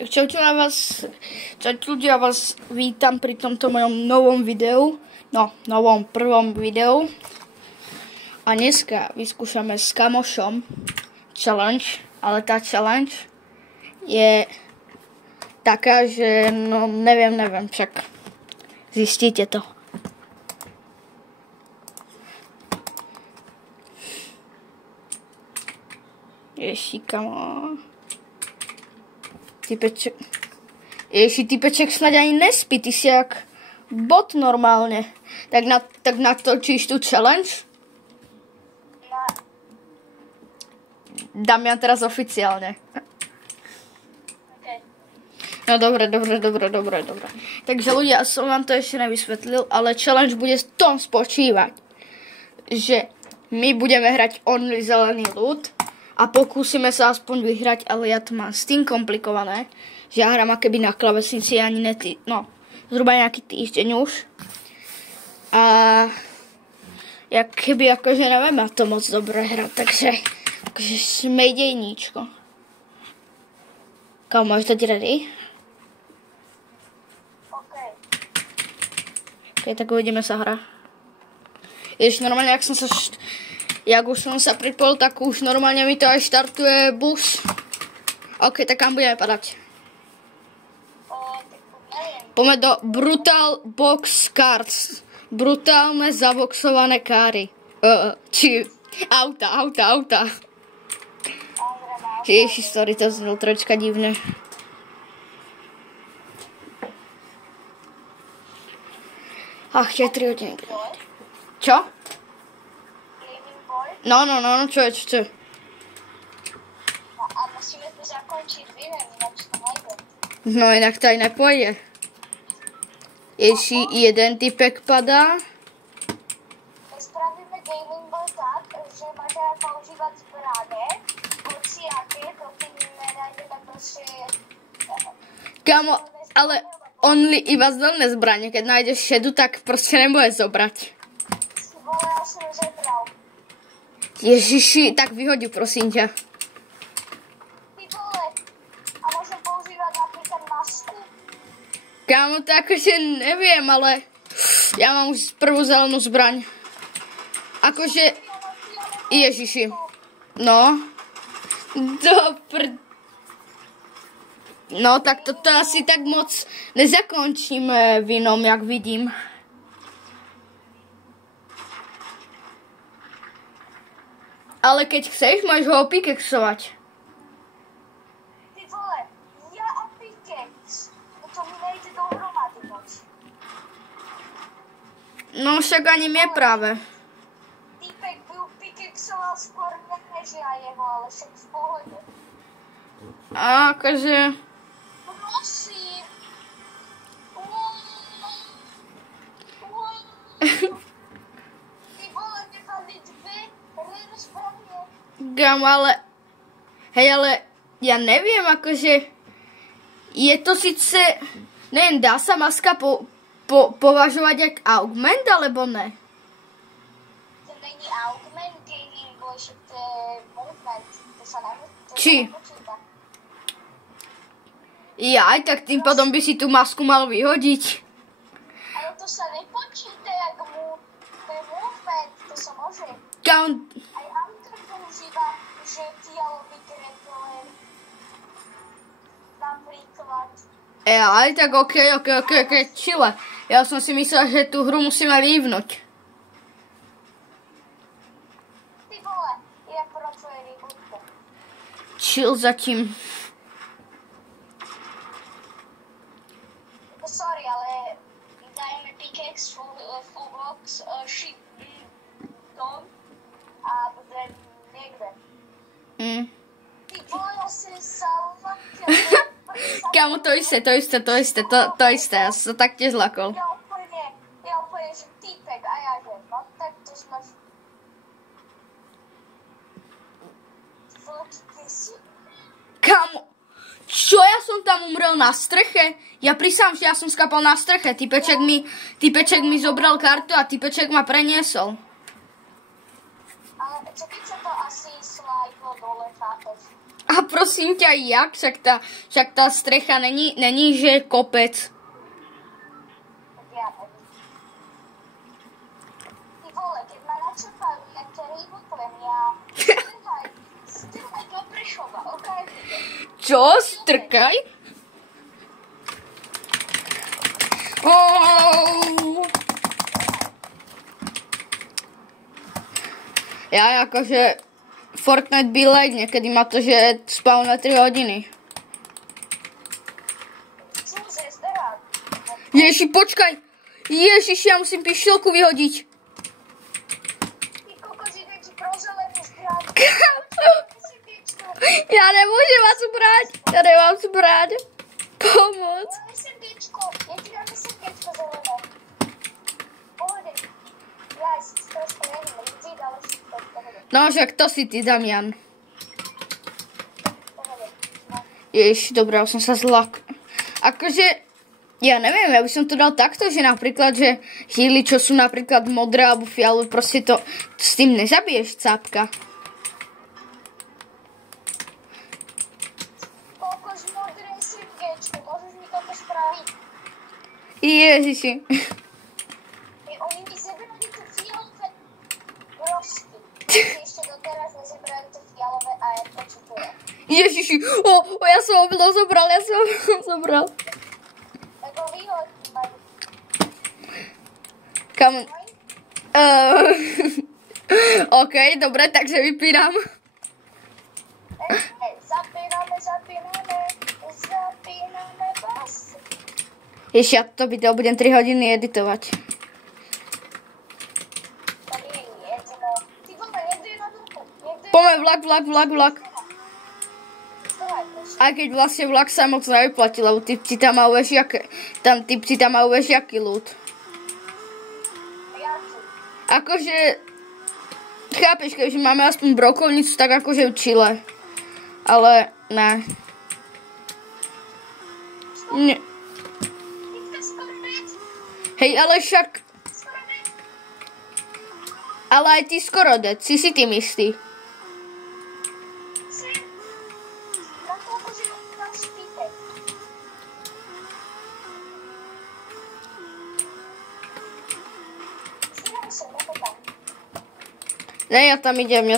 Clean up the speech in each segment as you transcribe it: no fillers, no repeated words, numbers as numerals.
Čaute na vás, čaute ľudia, vás vítam pri tomto mojom novom videu, novom prvom videu. A dneska vyskúšame s kamošom challenge, ale tá challenge je taká, že neviem, však zistíte to. Ježi, kamo. Typeček snad ani nespí, ty si jak bot normálne. Tak natočíš tu challenge? Dám ja teraz oficiálne. Okay. No dobre. Takže ľudia, som vám to ešte nevysvetlil, ale challenge bude v tom spočívať, že my budeme hrať only zelený ľud a pokúsime sa aspoň vyhrať, ale ja to mám s tým komplikované, že ja hrám akéby na klavesnici ani zhruba nejaký týždeň už. A ja keby akože neviem na to moc dobre hrať, takže sme dejníčko. Kam máš dať ready? OK, tak uvidíme sa hra. Jež normálne, jak už som sa pripol, tak už normálne mi to aj štartuje bus. OK, tak kam budeme padať? Poďme do Brutal Box Cards. Brutálne zaboxované káry. Auta. Ježiš, sorry, to znelo tročka divné. Ach, 4 hodiny. Čo? No, čo je? A musíme to zakončiť videem, ináč to nejde. No, inak to aj nepôjde. Ježi, jeden typek padá. Spravíme gaming ball tak, že môžeme používať zbraně, hociaké, proti nim nenájdeme proste... Kamo, ale only iba zelené zbranie, keď nájdeš šedu, tak proste nebude zobrať. Vole, ja som zebral. Ježiši, tak vyhodí, prosím ťa. Ty vole, a môžem používať napríklad masku? Kámo, to akože neviem, ale ja mám už prvú zelenú zbraň. Akože, ježiši. No. No, tak toto asi tak moc nezakončíme vinom, jak vidím. Ale keď chceš, môžeš ho opikeksovať. Ty vole, ja a pikex. To mi nejde dohromady moc. No však ani mne práve. Týpek by pikexoval skôr než ja jeho, ale však v pohode. A akože... Prosím. Ty vole, nechali dve zbranie. Gam, ale... Hej, ale... Ja neviem, akože... Je to síce... Neviem, dá sa maska považovať jak augment, alebo ne? To není augment gaming, že to je movement. To sa nepočíta. Či? Jaj, tak tým pádom by si tú masku mal vyhodiť. Ale to sa nepočíta, jak to je movement, to sa môže. Kam... Aj Anker používa, že fialový gretolen. Napríklad. Jaj, tak okej, chile. Ja som si myslel, že tú hru musíme vyvnúť. Ty vole, ja pro tvoje rybutko. Chill zatím. Sorry, ale dajeme pickaxe, full box, shit, dom a budem niekde. Ty vole, ja si salvatil. Kámo, to isté, ja som tak tiež zlakol. Ja úplne, že týpek a ja že, no tak to sme... Ty si... Kámo, čo ja som tam umrel na streche? Ja prísam, že ja som skapal na streche. Typeček mi zobral kartu a typeček ma preniesol. Ale čo keď sa to asi slajklo dole, chápeš? A prosím ťa, jak? Však tá strecha není že kopec. Tak ja neviem. Ty vole, keď ma načapajú, jak ťa rýbutujem, ja strkaj do Prešova, okej? Čo? Strkaj? Oh. Ja akože Fortnite by lag, niekedy má to, že spal na 3 hodiny. Čože, zderám. Ježi, počkaj! Ježiš, ja musím pišťalku vyhodiť. Ty kokos, idem ti proželený zdrať. Ja nemôžem vás ubrať. Ja nemám zbrať. Pomoc. SMGčko, ja ti dám SMGčko zelené. Pohode. Ja si trošku nevím riziť, ale si to v pohode. No však to si ty, Damian. Pohode. No. Ježiš, dobrá, som sa zlak. Akože, ja neviem, ja by som to dal takto, že napríklad, že hýly, čo sú napríklad modré alebo fialové, proste to s tým nezabiješ, cápka. Kokos modré SMGčko, môžeš mi toto spraviť? Ježiši. Oni mi zebrali to fialové rosky. Ešte doteraz nezebrali to fialové a je to čo tu je. Ježiši, ja som ho zobral. Tak ho vyhoď, Maju. Kam? OK, dobre, takže vypínam. Zapíname vás. Ježiš, ja to video budem 3 hodiny editovať. To nie je jedno. Ty vole, niekto je na duchu. Poďme, vlak. Aj keď vlastne vlak sa moc nevyplatí, lebo typci tam majú jaký ľud. Akože, chápeš, keďže máme aspoň brokovnicu, tak akože v Chile. Ale, ne. Hej, ale však... Ale aj ty skoro dead, si tým istý. Ne, ja tam idem.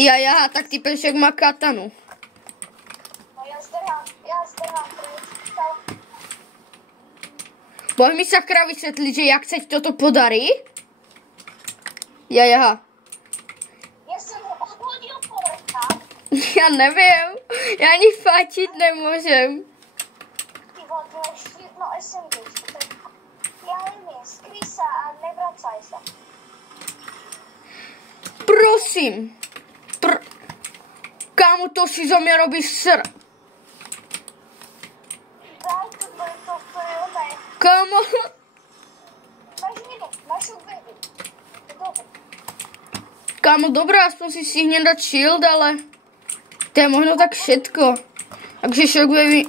Ja, tak ty však má katanu. No ja zdrhám. Môžeš mi sa krát vysvetliť, že jak sa ti toto podarí? Ja. Ja som ho odhodil povrcha. Ja neviem. Ja ani fatiť nemôžem. Ty vole, ty máš jedno SMGčko. Ja neviem, skrý sa a nevracaj sa. Prosím. Kámo, to si zo mňa robíš sr... Daj to je oné. Kámo. Máš odvedy. Dobre. Kámo, dobré, aspoň si stihnem dať shield, ale... To je možno tak všetko. Takže Shockwave...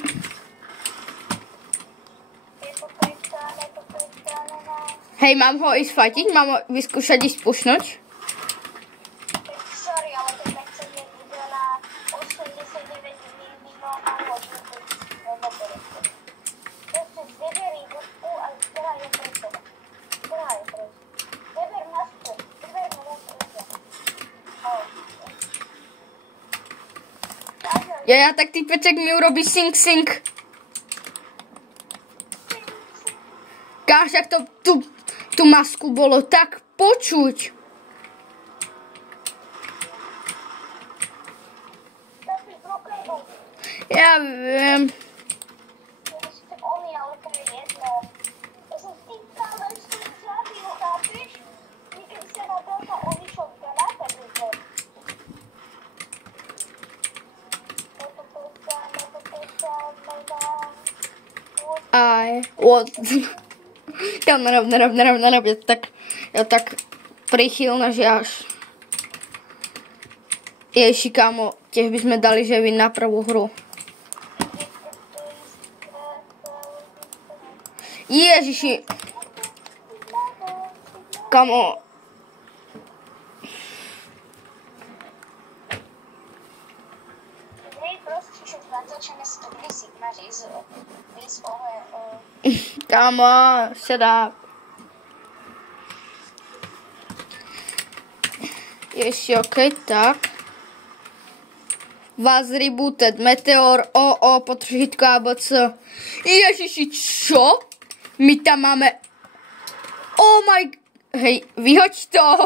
Hej, mám ho ísť fatiť? Mám ho vyskúšať ísť pušnúť? Sorry, ale ten nechcem je video na 89 minimálna hodinku. Proste zberí gospu a zberá je preto. Zber masku. Zber na masku. Ja, tak ty peček mi urobí sing. Káš, jak to tú masku bolo tak počuť. Ja viem. Aj, ja nerob, ja tak prichylná, že až. Ježi, kámo, tiež by sme dali, že vy na prvú hru. Ježiši. Kamo. Kamo, shut up. Ještě okej, tak. Was rebooted, Meteor, potržitko ABC. Ježiši, čo? My tam máme... Oh my... Hej, vyhoď to.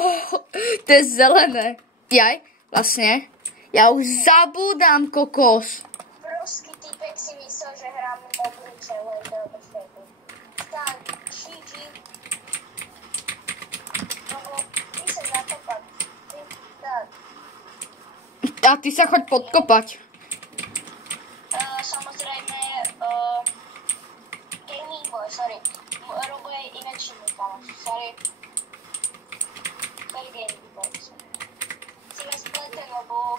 To je zelené. Jaj, vlastne. Ja už zabúdam, kokos. Proský týpek si myslel, že hráme obliče, len to počkejte. Tak, šíči. No, ty sa zakopať. Tak. A ty sa choď podkopať. Samozrejme, Gaming Boy, sorry. Robo je ináč iný, sorry. Sorry, Gaming Boy. Si vás plete, lebo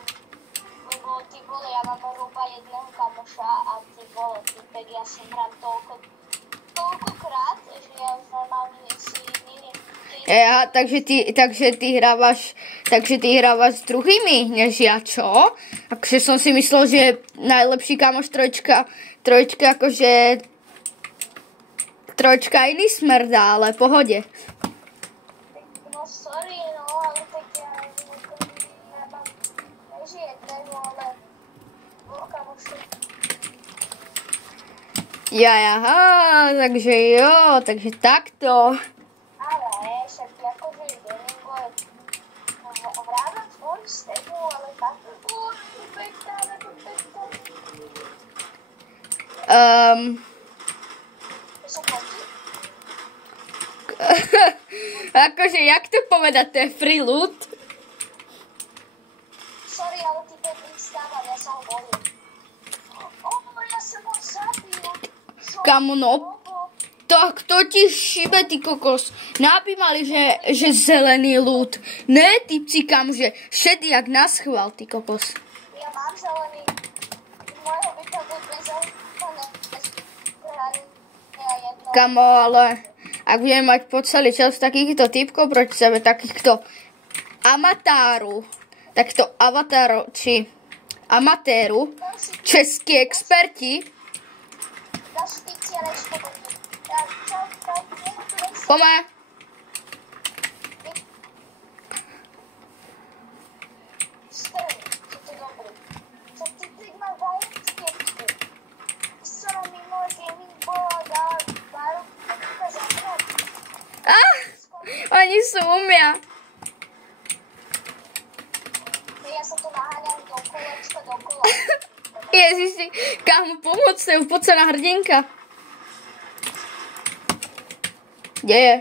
ty vole, ja mám Roba jedného kamoša a ty vole, týpek, ja si hrám toľkokrát, že ja už normálne si neviem. Ja, takže ty hrávaš s druhými, než ja, čo? Akože som si myslel, že najlepší kamoš trojčka akože trojčka iný smer dá, ale pohode. No sorry, no, ale tak ja nemám neži jedného, ale bol kamošov. Aha, takže takto. Ale však akože Gaming Boy hráva tvoj s tebou, ale takto bol pekná, nebo pekná. To sa chodí? Akože, jak to povedať, to je free loot? Sorry, ale ty pekný stávam, ja sa ho bojím. Ja som ho zabil. Kamo, no. Tak to ti šibe, ty kokos. Napímali, že zelený loot. Ne, typci, kam, že šedý jak naschvál, ty kokos. Ja mám zelený. Môjho byta buď bez zelený. Kamo, ale ak budeme mať po celý čas takýchto typkov proti sebe, takýchto avatáru, či amatéru, českí experti, Pome. Oni sú umia. Ja sa tu naháňam do kolečka, dokola. Ježiši, kámo, pomôcť sa, poď sa na hrdinka. Kde je?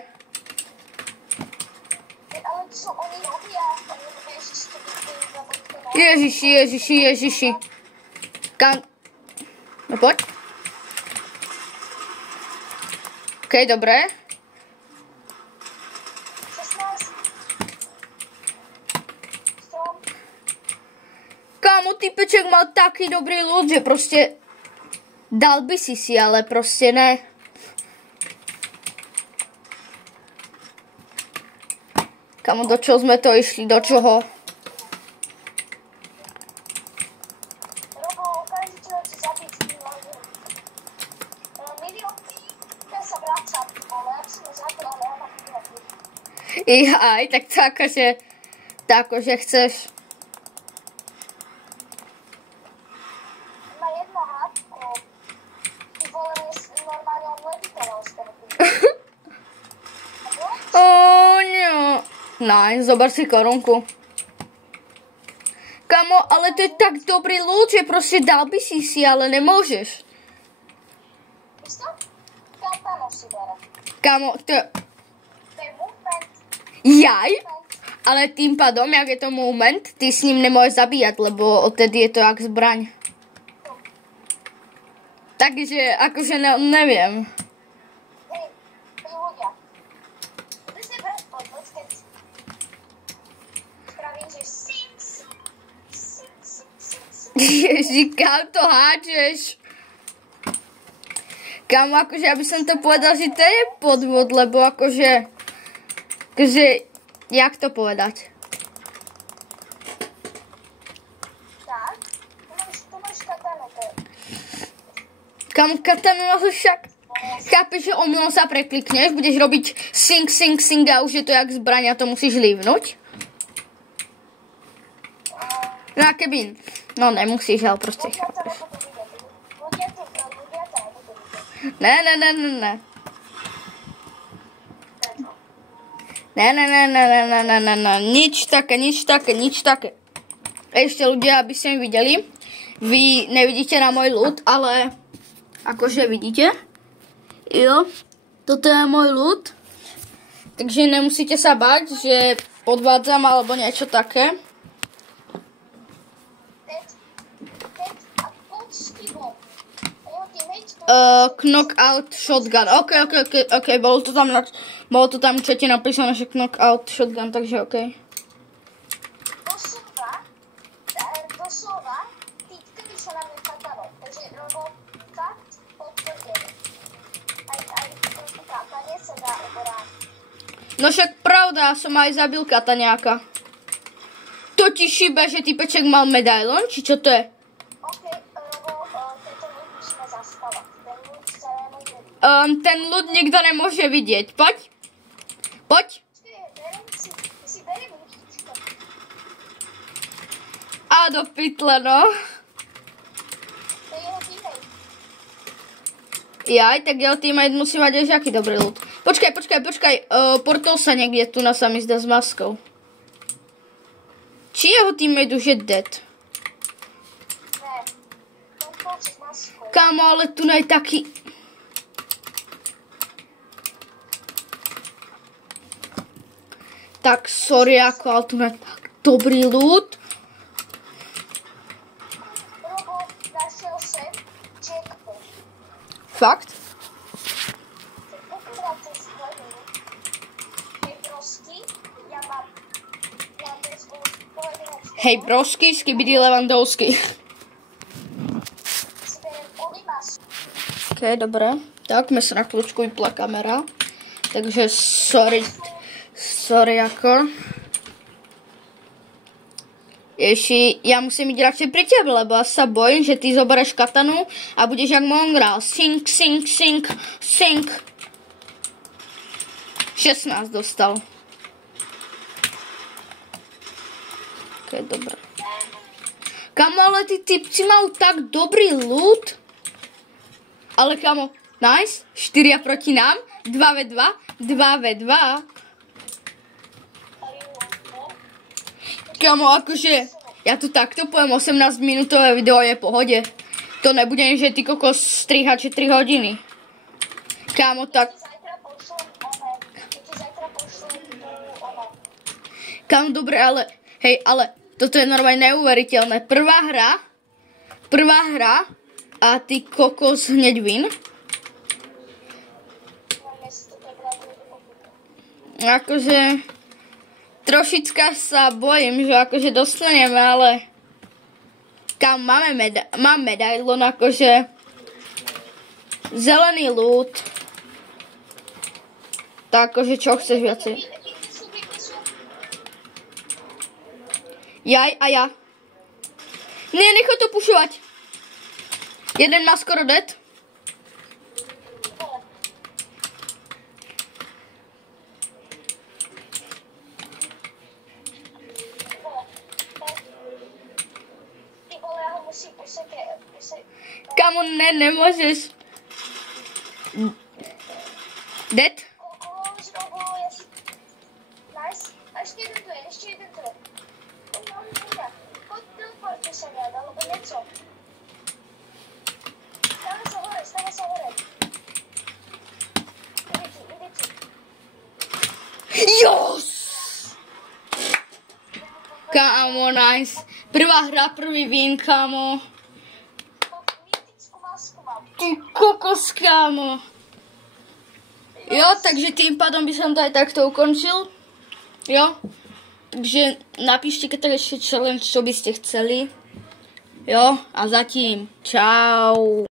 Ale čo oni robia? Ježiši. Kam? No poď. Okej, dobre. 16. Strom. Kámo, typeček mal taký dobrý loot, že proste dal by si, ale proste ne. Kámo, do čoho sme to išli, do čoho? Robo, okamžite ho chci zabiť s tým lagerom. Miliónky, ja sa vracam, ale ak si ma zabil, ale ja mám miliónky. Aj, tak to akože chceš. Má jedno hádko. Ty vole, normálne on levitoval z toho. No. Nein, zober si korunku. Kamo, ale to je tak dobrý loot, že proste dal by si, ale nemôžeš. Isto? Katano si bere. Kamo, to je... To je movement. Jaj? Ale tým pádom, jak je to movement, ty s ním nemôžeš zabíjať, lebo odtedy je to jak zbraň. Takže, akože neviem. Hej, ľudia. Vy ste počkať. Spravím, že six. Ježi, kam to háčeš? Kam, akože, aby som to povedal, že to je podvod, lebo akože... Takže, jak to povedať? Tak, tu máš katanu. Kam katanu máš však? Chápeš, že omylom sa preklikneš, budeš robiť sing, sing, sing a už je to jak zbraň a to musíš lívnuť? No a keby... No nemusíš, ale proste chápeš. Ne. Nič také. Ešte ľudia, aby ste mi videli. Vy nevidíte na môj ľud, ale akože vidíte. Jo, toto je môj ľud. Takže nemusíte sa bať, že podvádzam alebo niečo také. Knockout shotgun. OK, bolo to tam v čete napísané, že knockout shotgun, takže OK. Doslova, týpka by sa nám nekatalo, takže robo fakt potvrdený. Aj katanie sa dá oboráť. No však pravda, som aj zabil kataňáka. To ti šíbe, že typeček mal medailon, či čo to je? OK, Robo, tento ľud musíme zaspávať. Ten ľud nikto nemôže vidieť. Poď. A do pytle, no. To je jeho teammate. Jaj, tak jeho teammate musí mať až aký dobrý ľud. Počkaj. Portol sa niekde tu na sa mi zdá s maskou. Či jeho teammate už je dead? Ne, Portol s maskou. Kámo, ale tu je taký... Tak sorry, ako, ale tu je tak dobrý ľud. Robo, našiel sem jackpot. Fakt? Hej brosky, skibidi Levandovský. OK, dobre. Tak, mi sa na kľúčku vypla kamera. Takže sorry ako. Ježi, ja musím ísť radšej pri tebe, lebo ja sa bojím, že ty zoberieš katanu a budeš jak mongrál. Sink. 16 dostal. Ok, dobré. Kamo, ale tí typci majú tak dobrý loot. Ale kamo, nice. 4 proti nám. 2v2. Kamo, akože, ja tu takto poviem, 18 minútové video je v pohode. To nebudem, že ty kokos strihať 3 hodiny. Kámo, tak... Kámo, dobre, ale... Hej, ale toto je normálne neuveriteľné. Prvá hra a ty kokos hneď win. Akože... Trošička sa bojím, že akože dostaneme, ale... Kam mám medailon, akože... Zelený loot. Tak akože čo chceš viacej? Jaj a ja. Nie, nechaj to pušovať. Jeden má skoro dead. Kamo, nemôžeš. Dead? Nice. A ešte jeden tu je. Poď teleportuj sa viac, alebo niečo. Stáva sa hore. Ide ti. Jos! Kámo, nice. Prvá hra, prvý win, kámo. Ty kokos, kámo. Jo, takže tým pádom by som to aj takto ukončil. Jo. Takže napíšte, keď tak ešte challenge, čo by ste chceli. Jo, a zatím. Čau.